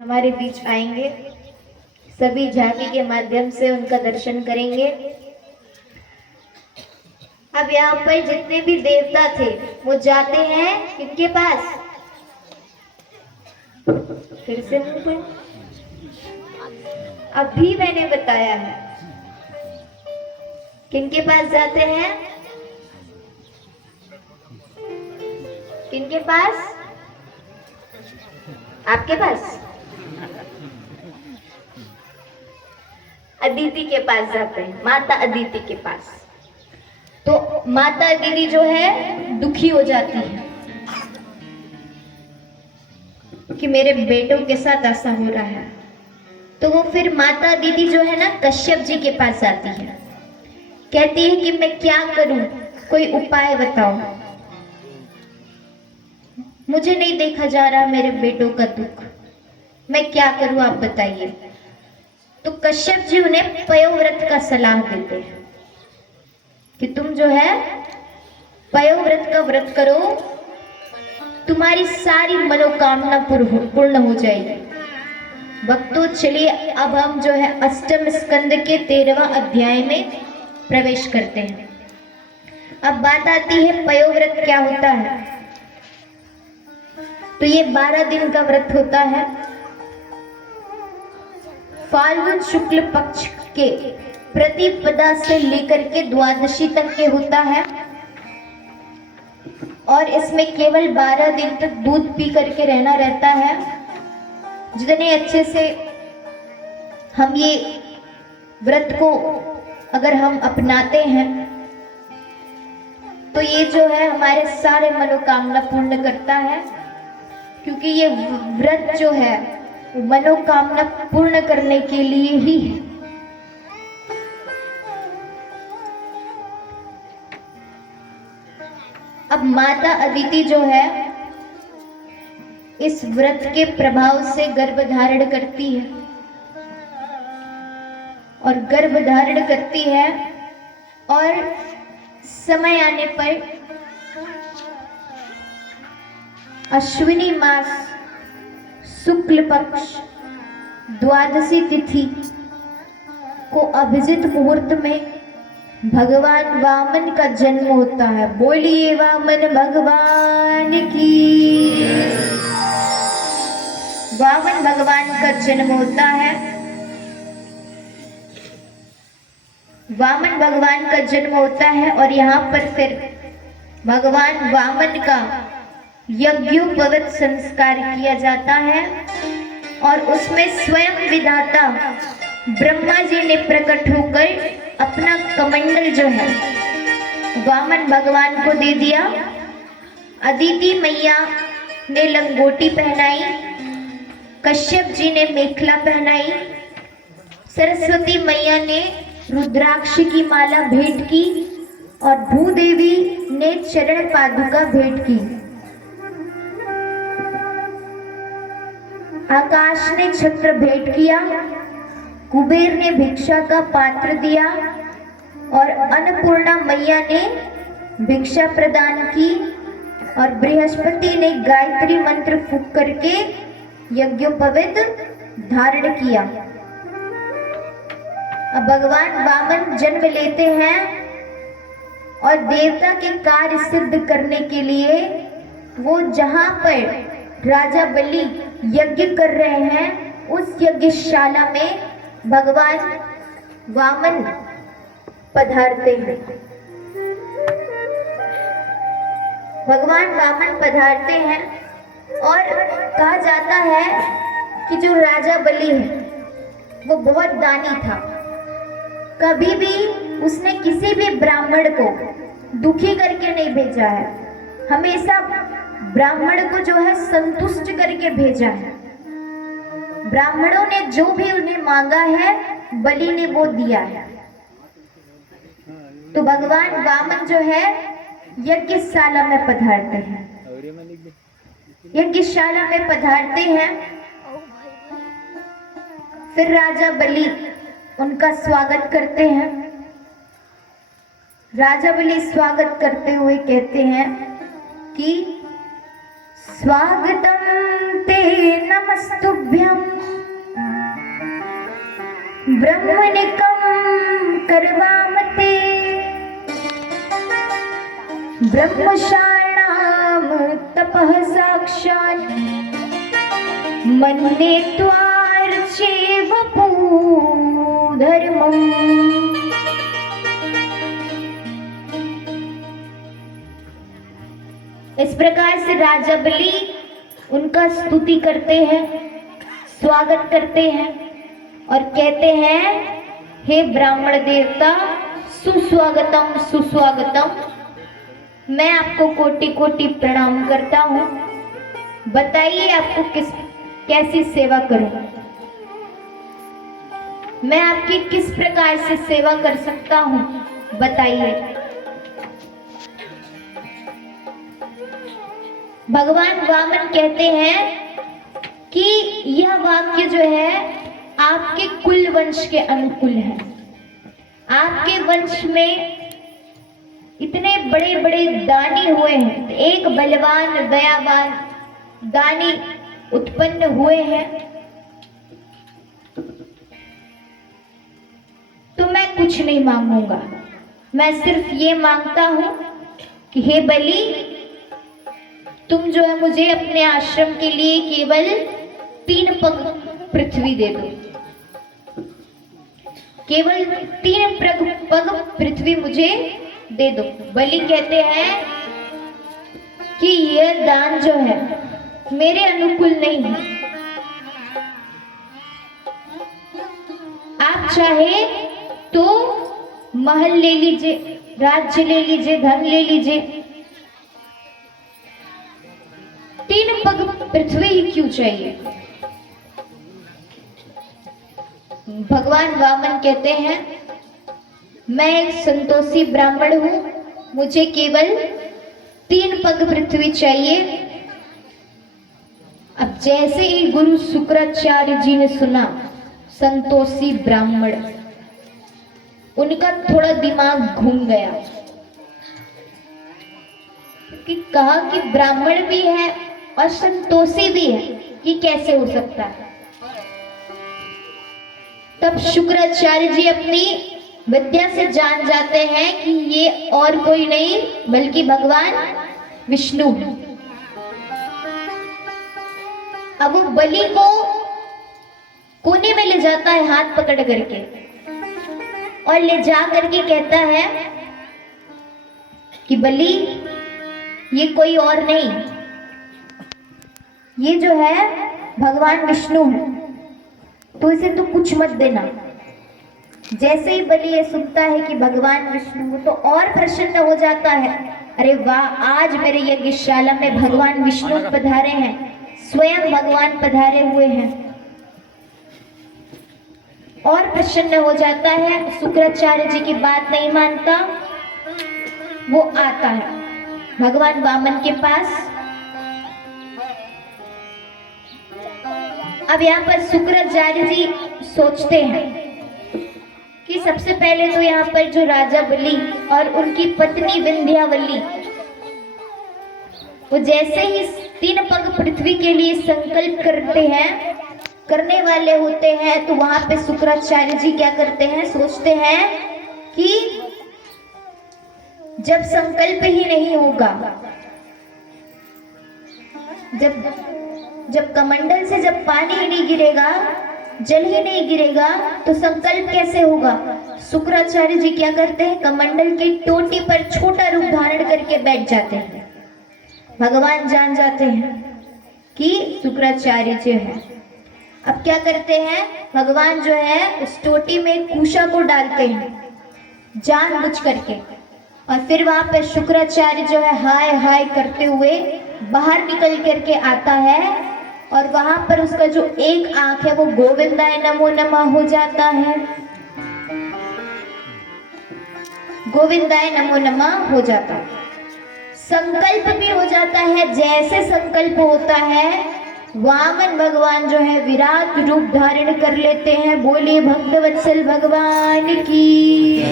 हमारे बीच आएंगे। सभी झांकी के माध्यम से उनका दर्शन करेंगे। अब यहाँ पर जितने भी देवता थे वो जाते हैं किनके पास? फिर से मुंह पे अभी मैंने बताया है किनके पास जाते हैं? किनके पास? आपके पास? अदिति के पास जाते हैं, माता अदिति के पास। तो माता अदिति जो है दुखी हो जाती है कि मेरे बेटों के साथ ऐसा हो रहा है। तो वो फिर माता अदिति जो है ना कश्यप जी के पास जाती है, कहती है कि मैं क्या करूं, कोई उपाय बताओ, मुझे नहीं देखा जा रहा मेरे बेटों का दुख, मैं क्या करूं आप बताइए। तो कश्यप जी उन्हें पयोव्रत का सलाह देते हैं कि तुम जो है पयोव्रत का व्रत करो, तुम्हारी सारी मनोकामना पूर्ण हो जाएगी। भक्तों चलिए अब हम जो है अष्टम स्कंद के 13वां अध्याय में प्रवेश करते हैं। अब बात आती है पयोव्रत क्या होता है। तो ये 12 दिन का व्रत होता है। फाल्गुन शुक्ल पक्ष के प्रतिपदा से लेकर के द्वादशी तक के होता है और इसमें केवल 12 दिन तक दूध पी करके रहना रहता है। जितने अच्छे से हम ये व्रत को अगर हम अपनाते हैं तो ये जो है हमारे सारे मनोकामना पूर्ण करता है, क्योंकि ये व्रत जो है मनोकामना पूर्ण करने के लिए ही है। अब माता अदिति जो है इस व्रत के प्रभाव से गर्भ धारण करती है और गर्भ धारण करती है और समय आने पर अश्विनी मास शुक्ल पक्ष द्वादशी तिथि को अभिजित मुहूर्त में भगवान वामन का जन्म होता है। बोलिए वामन भगवान की। वामन भगवान का जन्म होता है। वामन भगवान का जन्म होता है और यहाँ पर फिर भगवान वामन का यज्ञोपवीत संस्कार किया जाता है और उसमें स्वयं विधाता ब्रह्मा जी ने प्रकट होकर अपना कमंडल जो है वामन भगवान को दे दिया। अदिति मैया ने लंगोटी पहनाई, कश्यप जी ने मेखला पहनाई, सरस्वती मैया ने रुद्राक्ष की माला भेंट की और भूदेवी ने चरण पादुका भेंट की। आकाश ने छत्र भेंट किया, कुबेर ने भिक्षा का पात्र दिया और अन्नपूर्णा मैया ने भिक्षा प्रदान की और बृहस्पति ने गायत्री मंत्र फूंक करके यज्ञोपवीत धारण किया। अब भगवान वामन जन्म लेते हैं और देवता के कार्य सिद्ध करने के लिए वो जहां पर राजा बलि यज्ञ कर रहे हैं उस यज्ञशाला में भगवान वामन पधारते हैं। भगवान वामन पधारते हैं और कहा जाता है कि जो राजा बलि है वो बहुत दानी था। कभी भी उसने किसी भी ब्राह्मण को दुखी करके नहीं भेजा है, हमेशा ब्राह्मण को जो है संतुष्ट करके भेजा है। ब्राह्मणों ने जो भी उन्हें मांगा है बलि ने वो दिया है। तो भगवान वामन जो है यज्ञशाला में पधारते हैं। यज्ञशाला में पधारते हैं, फिर राजा बलि उनका स्वागत करते हैं। राजा बलि स्वागत करते हुए कहते हैं कि स्वागतम ते नमस्ते नमस्तुभ्यं ब्रह्मनिकं कर्वामते ब्रह्मशाणां तपः साक्षात् मन्ये त्वार्चेव धर्मम्। इस प्रकार से राजा बलि उनका स्तुति करते हैं, स्वागत करते हैं और कहते हैं, हे ब्राह्मण देवता, सुस्वागतम सुस्वागतम। मैं आपको कोटि कोटि प्रणाम करता हूँ। बताइए आपको कैसी सेवा करूं? मैं आपकी किस प्रकार से सेवा कर सकता हूं? बताइए। भगवान वामन कहते हैं कि यह वाक्य जो है आपके कुल वंश के अनुकूल है। आपके वंश में इतने बड़े बड़े दानी हुए हैं, एक बलवान दयावान दानी उत्पन्न हुए हैं, तो मैं कुछ नहीं मांगूंगा। मैं सिर्फ ये मांगता हूं कि हे बलि, तुम जो है मुझे अपने आश्रम के लिए केवल 3 पग पृथ्वी दे दो। केवल 3 पग पृथ्वी मुझे दे दो। बलि कहते हैं कि यह दान जो है मेरे अनुकूल नहीं है। आप चाहे तो महल ले लीजिए, राज्य ले लीजिए, धन ले लीजिए, 3 पग पृथ्वी ही क्यों चाहिए? भगवान वामन कहते हैं, मैं एक संतोषी ब्राह्मण हूं, मुझे केवल 3 पग पृथ्वी चाहिए। अब जैसे ही गुरु शुक्राचार्य जी ने सुना संतोषी ब्राह्मण, उनका थोड़ा दिमाग घूम गया, कि कहा कि ब्राह्मण भी है और संतोषी भी है, ये कैसे हो सकता है? तब शुक्राचार्य जी अपनी विद्या से जान जाते हैं कि ये और कोई नहीं बल्कि भगवान विष्णु है। अब वो बलि को कोने में ले जाता है हाथ पकड़ करके और ले जा करके कहता है कि बलि, ये कोई और नहीं, ये जो है भगवान विष्णु है, तो इसे तो कुछ मत देना। जैसे ही बलि ये सुनता है कि भगवान विष्णु, तो और प्रसन्न हो जाता है। अरे वाह, आज मेरे यज्ञशाला में भगवान विष्णु पधारे हैं, स्वयं भगवान पधारे हुए हैं। और प्रसन्न हो जाता है। शुक्राचार्य जी की बात नहीं मानता, वो आता है भगवान वामन के पास। अब यहाँ पर शुक्राचार्य जी सोचते हैं कि सबसे पहले तो यहाँ पर जो राजा बलि और उनकी पत्नी विंध्यावली, वो जैसे ही 3 पग पृथ्वी के लिए संकल्प करने वाले होते हैं, तो वहां पे शुक्राचार्य जी क्या करते हैं? सोचते हैं कि जब संकल्प ही नहीं होगा, जब कमंडल से जब पानी ही नहीं गिरेगा, जल ही नहीं गिरेगा, तो संकल्प कैसे होगा? शुक्राचार्य जी क्या करते हैं? कमंडल की टोटी पर छोटा रूप धारण करके बैठ जाते हैं। भगवान जान जाते हैं कि शुक्राचार्य जी है। अब क्या करते हैं? भगवान जो है उस टोटी में कुशा को डालते हैं जानबूझ करके, और फिर वहां पर शुक्राचार्य जो है हाय हाय करते हुए बाहर निकल करके आता है, और वहां पर उसका जो एक आंख है वो गोविंदाय नमो नमः हो जाता है। गोविंदाय नमो नमः हो जाता है। संकल्प भी हो जाता है। जैसे संकल्प होता है, वामन भगवान जो है विराट रूप धारण कर लेते हैं। बोलिए भक्तवत्सल भगवान की।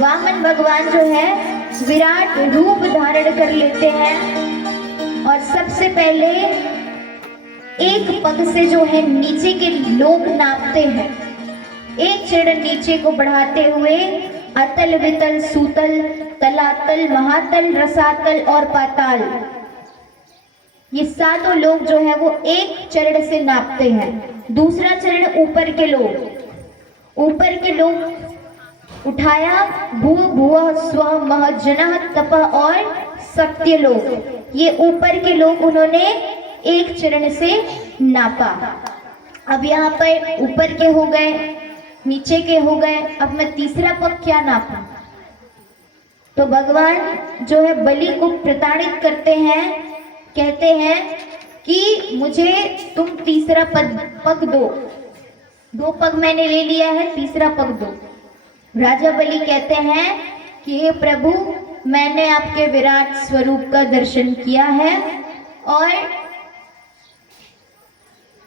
वामन भगवान जो है विराट रूप धारण कर लेते हैं और सबसे पहले एक पग से जो है नीचे के लोग नापते हैं, एक चरण नीचे को बढ़ाते हुए अतल वितल सूतल तलातल महातल रसातल और पाताल, ये सातों लोग जो है वो एक चरण से नापते हैं। दूसरा चरण ऊपर के लोग उठाया भू भुव स्व मह जनः तप और सत्य लोग, ये ऊपर के लोग उन्होंने एक चरण से नापा। अब यहाँ पर ऊपर के हो गए, नीचे के हो गए, अब मैं तीसरा पग क्या नापूं? तो भगवान जो है बलि को प्रताड़ित करते हैं, कहते हैं कि मुझे तुम तीसरा पग दो, 2 पग मैंने ले लिया है, तीसरा पग दो। राजा बलि कहते हैं कि हे प्रभु, मैंने आपके विराट स्वरूप का दर्शन किया है और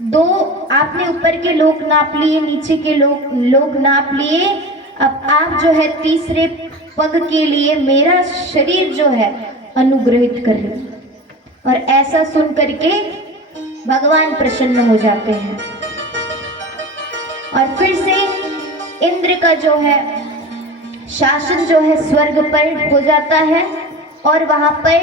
2 आपने ऊपर के लोग नाप लिए, नीचे के लोग नाप लिए, अब आप जो है तीसरे पग के लिए मेरा शरीर जो है अनुग्रहित कर रहे। और ऐसा सुन करके भगवान प्रसन्न हो जाते हैं और फिर से इंद्र का जो है शासन जो है स्वर्ग पर हो जाता है और वहां पर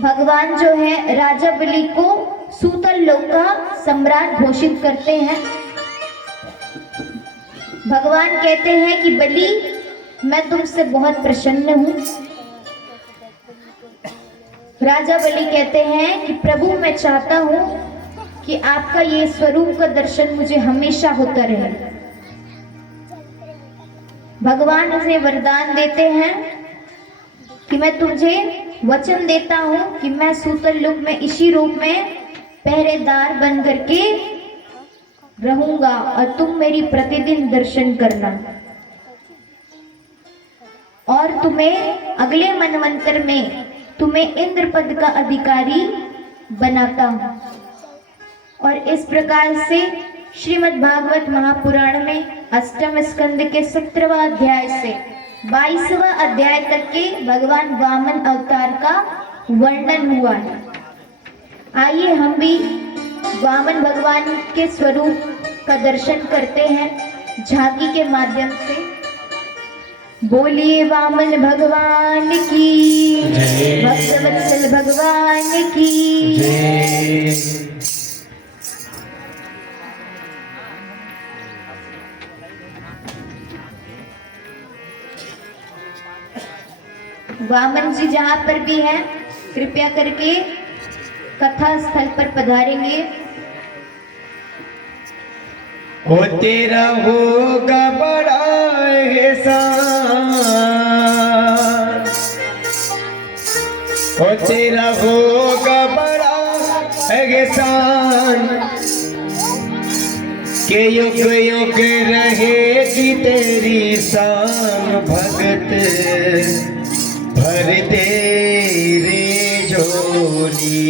भगवान जो है राजा बलि को सूतल लोक का सम्राट घोषित करते हैं। भगवान कहते हैं कि बलि, मैं तुमसे बहुत प्रसन्न हूं। राजा बलि कहते हैं कि प्रभु, मैं चाहता हूं कि आपका ये स्वरूप का दर्शन मुझे हमेशा होता रहे। भगवान उसे वरदान देते हैं कि मैं तुझे वचन देता हूं कि मैं सूतल लोक में इसी रूप में पहरेदार बन करके रहूंगा और तुम मेरी प्रतिदिन दर्शन करना और तुम्हें अगले मनवंतर में तुम्हें इंद्र पद का अधिकारी बनाता हूं। और इस प्रकार से श्रीमद् भागवत महापुराण में अष्टम स्कंद के 17वां अध्याय से 22वां अध्याय तक के भगवान वामन अवतार का वर्णन हुआ है। आइए हम भी वामन भगवान के स्वरूप का दर्शन करते हैं झांकी के माध्यम से। बोलिए वामन भगवान की, भक्तवत्सल भगवान की। वामन जी जहाँ पर भी हैं कृपया करके कथा स्थल पर पधारेंगे। ओ तेरा होगा बड़ा एहसान, ओ तेरा होगा बड़ा एहसान के युग युग रहेगी तेरी शान। भगत भर तेरे झोली,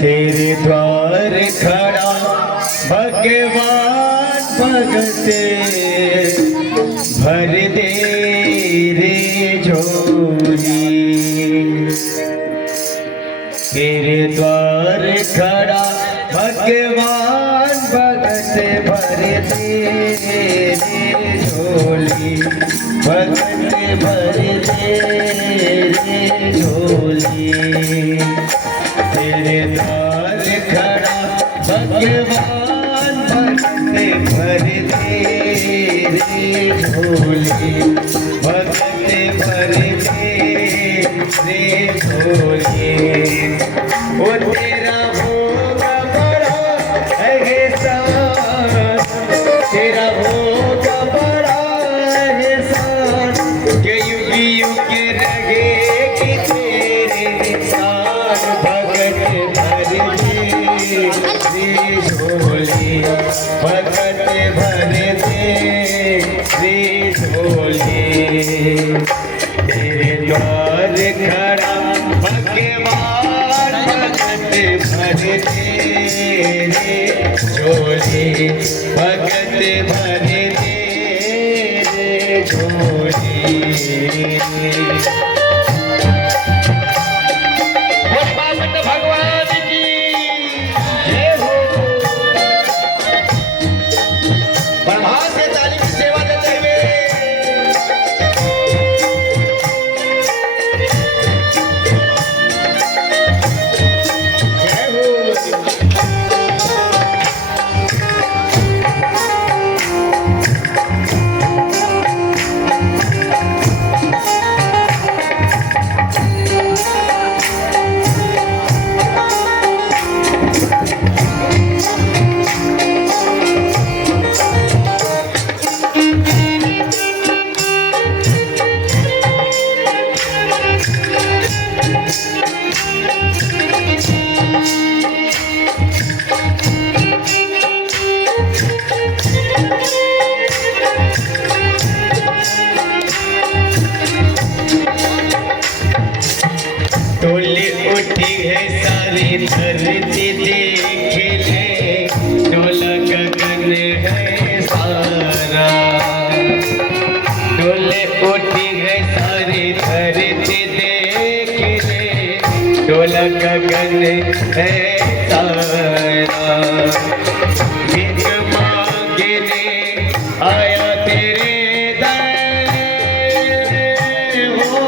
तेरे द्वार खड़ा भगवान भगत भर तेरे झोली। तेरे द्वार खड़ा भगवान भगत भर तेरे झोली, भगत भर तेरे झोली। तेरे द्वार खड़ा भगवान भगत भर तेरे झोली, भगत भर तेरे झोली। ओ तेरा होगा बड़ा एहसान, तेरा होगा बड़ा एहसान के युग युग रहेगी तेरे निशान। भगत भर तेरे झोली, भगत भर तेरे झोली। तेरे द्वार खड़ा भगवान भगत भर तेरे झोली, भगत भर तेरे झोली। पालन है सारा। भीख मांगने आया तेरे दर हो,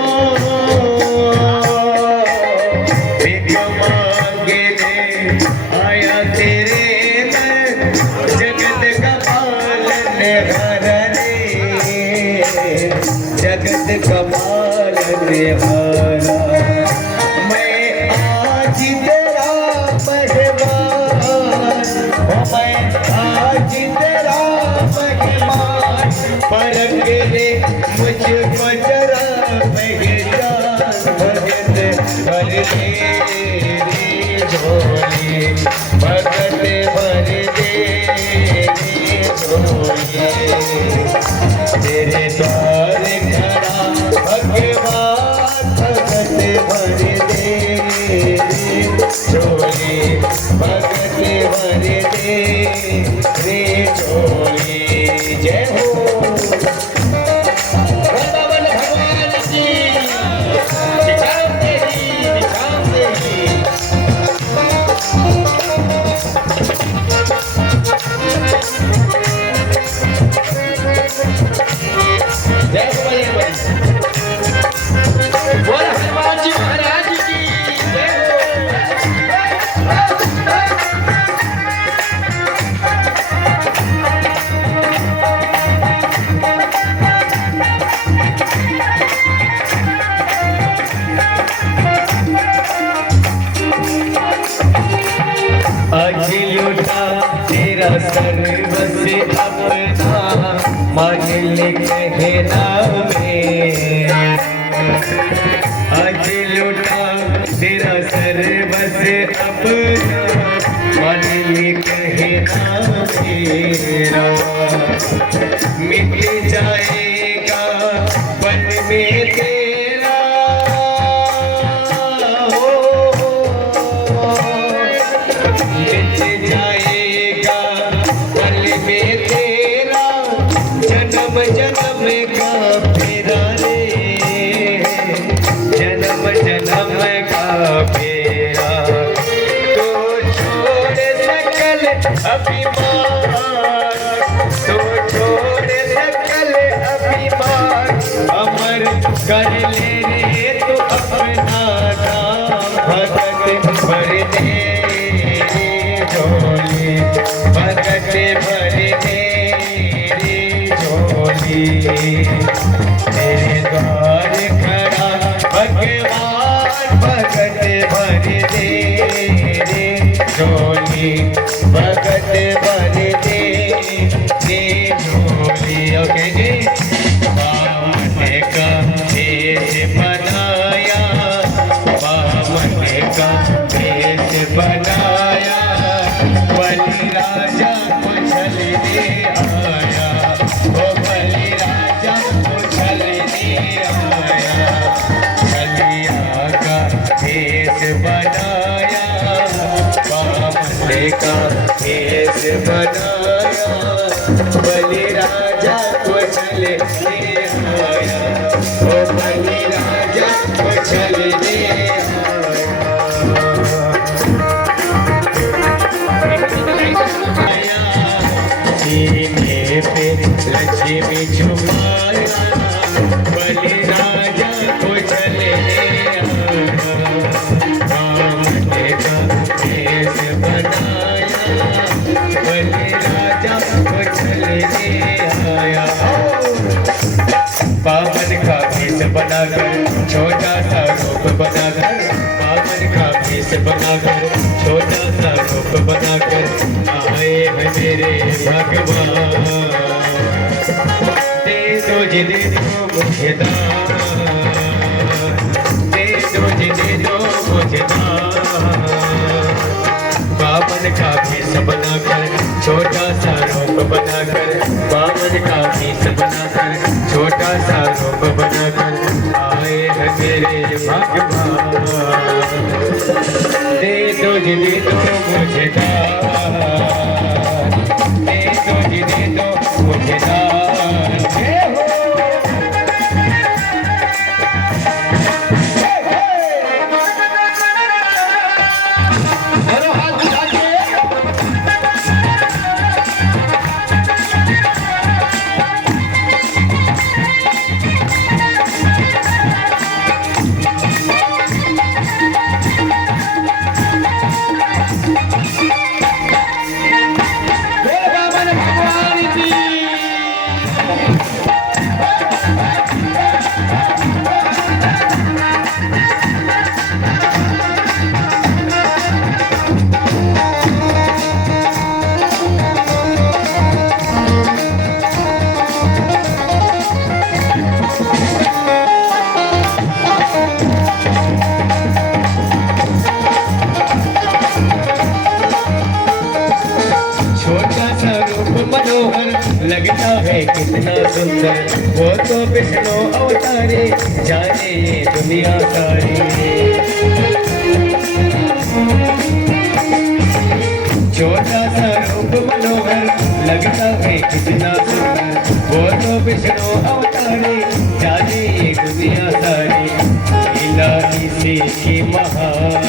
भीख मांगने आया तेरे दर, जगत का पालनहार रे, जगत का पालनहारा। मैं आज तेरा मेहमान, मैं आज तेरा मेहमान, परख ले मुझको जरा पहचान, भगत भर तेरी झोली, भगत भर तेरी झोली। तेरे द्वार खड़ा भगवान, भगत भर तेरी झोली, भगत भर तेरी झोली। जय हो वृंदावन भगवान की, दिखाओ तेरी, दिखाओ तेरी। जय हो बजरंग बली। बोल हनुमान जी महाराज की जय हो। आज लूटा तेरा सर्वस्व अपना, मान ले कहना मेरा। आज लूटा तेरा सर्वस्व अपना, मान ले कहना मेरा। मिट जाएगा पल में तेरा हो, मिट जाएगा पल में तेरा, जन्म जन्म का फेरा रे, जन्म जन्म का फेरा। तो छोड़ सकल अभिमान, तो छोड़ सकल अभिमान, अमर कर ले रे तू अपना नाम, भगत भर तेरी झोली, भगत भर तेरी झोली। तेरे द्वार खड़ा भगवान, भगत भर तेरी झोली, भगत भर तेरी झोली। ओके जी। बामन का भेष बनाया, बामन का भेष बनाया, बलि राजा को छलने आया, ओ बलि राजा को छलने आया। छलिया का भेष बनाया, बामन का भेष बनाया, बलि राजा को छलने आया, ओ बलि राजा को छलने आया। सीने पे लक्ष्मी झुमाया, बलि राजा को छलने आया। बामन का भेष बनाया, बलि राजा को छलने आया। बामन का भेष बनाकर, छोटा सा रूप बनाकर, बामन का भेष बनाकर, छोटा सा रूप बनाकर आए हैं मेरे भगवान। दे दो जी दे दो मुझे दान, दे दो जी दे दो मुझे दान। बामन का भेष बनाकर, छोटा सा रूप बनाकर, बामन का भेष बनाकर, छोटा सा रूप बनाकर आए हैं मेरे भगवान। दे दो जी दे दो मुझे दान, दे दो जी दे दो मुझे दान। जय हो लगता है कितना सुंदर, वो तो विष्णु अवतारे, जाने ये दुनिया सारी। छोटा सा रूप मनोहर, लगता है कितना सुंदर, वो तो विष्णु अवतारे, जाने ये दुनिया सारी। लीला किसी की महान,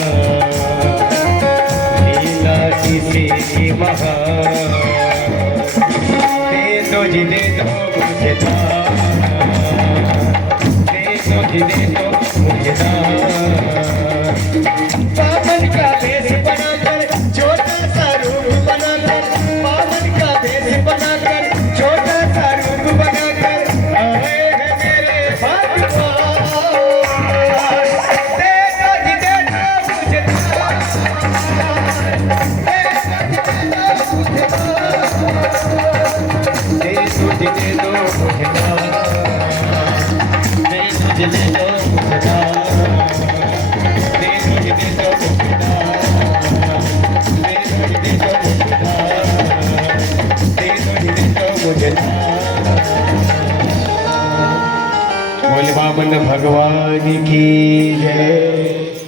लीला किसी की महान, दे दो जी दे दो मुझे दान, दे दो जी दे दो मुझे दान। बामन का भेष बनाकर, छोटा सा रूप बनाकर, बामन का भेष बनाकर, छोटा सा रूप बनाकर, आए हैं मेरे भगवान। दे दो जी दे दो मुझे दान, दे दो जी दे दो मुझे दान, दे दो जी दे दो मुझे दान, दे दो जी दे दो मुझे दान, दे दो जी दे दो मुझे दान, दे दो जी दे दो मुझे दान, दे दो जी दे दो मुझे दान। बोल वामन भगवान की जय।